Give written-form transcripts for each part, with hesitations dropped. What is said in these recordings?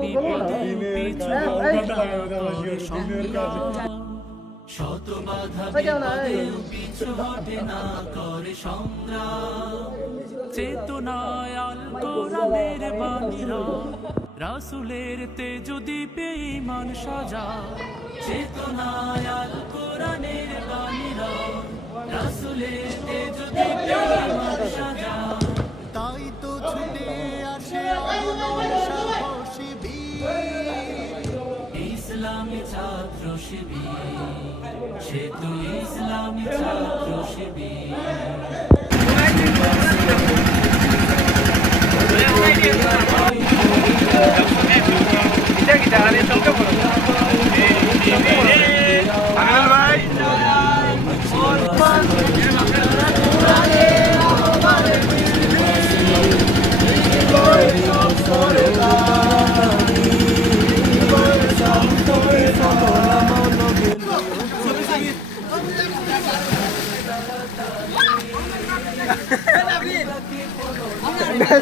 বিপদে পিছু শত বাধা বিপদে পিছু হটে না করে সংগ্রাম চেতনায় আল কোরআনের বাণীরা রাসূলের তেজ দীপে ঈমান সাজা চেতনায় আল কোরআনের বাণীরা রাসূলের তেজ দীপে ঈমান সাজা তাই তো ছুটে আসে আলোর সাহসী বীর ইসলামী ছাত্র শিবির সে তো ইসলামী ছাত্র শিবির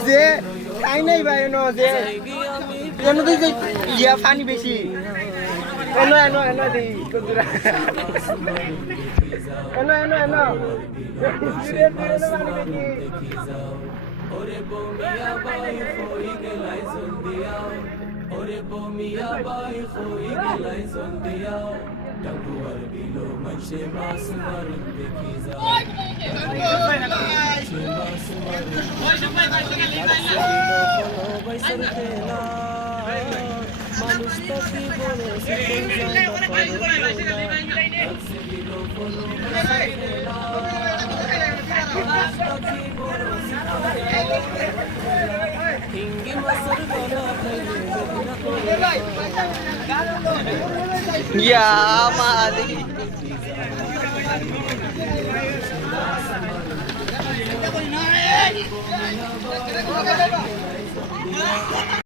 যে খাই নাই ভাই যে এনো দিই ইয়া পানি বেশি এনো এনো এনো দিই কুদরা এনো এনো এনো ওরে বমিয়া বাই হই গেলাই জলদিয়া ওরে বমিয়া বাই হই গেলাই জলদিয়া ডাকুয়ার বিলো মনসে মাসমার দেখি যাও মানুষ পাখি বলে Ya mali.